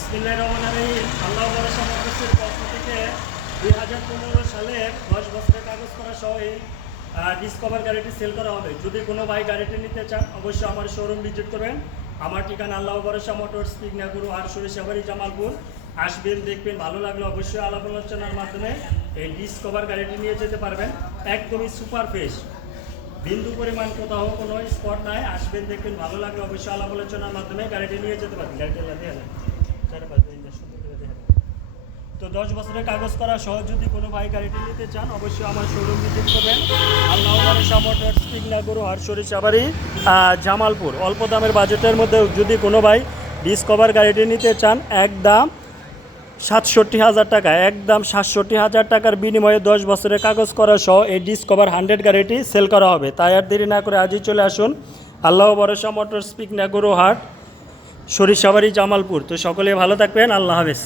বিসমিল্লাহির রহমানির রহিম। আল্লাহ ভরসা মোটরসের পক্ষ থেকে 2015 সালের 10 বছরের কাগজ করা সহ এই ডিসকভার গাড়িটি সেল করা হবে। যদি কোনো ভাই গাড়িটি নিতে চান অবশ্যই আমার শোরুম ভিজিট করবেন। আমার ঠিকানা আল্লাহ ভরসা মোটরস, পিগনাগুরু আর সরিষাবাড়ি, জামালপুর। আসবেন, দেখবেন, ভালো লাগলে অবশ্যই আলাপ আলোচনার মাধ্যমে এই ডিসকভার গাড়িটি নিয়ে যেতে পারবেন। একদমই সুপার ফ্রেশ, বিন্দু পরিমাণ কোথাও কোনো স্পট নাই। আসবেন, দেখবেন, ভালো লাগলে অবশ্যই আলাপ আলোচনার মাধ্যমে গাড়িটি নিয়ে যেতে পারবেন। গাড়িটা দেওয়া যায় তো 10 বছরের কাগজ করা সহ যদি কোনো ভাই গাড়িটি নিতে চান অবশ্যই আমার শোরুম ভিজিট করবেন। আল্লাহ ভরসা মোটরস, পিগনাগুরু আর সরিষাবাড়ি, জামালপুর। অল্প দামের বাজেটের মধ্যে যদি কোনো ভাই ডিসকভার গাড়িটি নিতে চান একদম 67,000 টাকা, একদম 67,000 টাকার বিনিময়ে 10 বছরের কাগজ করা সহ এই ডিসকভার 100 গাড়িটি সেল করা হবে। তাই আর দেরি না করে আজই চলে আসুন আল্লাহ ভরসা মোটরস, পিগনাগুরু হাট, সরিষাবাড়ি, জামালপুর। তো সকলে ভালো থাকবেন। আল্লাহ হাফেজ।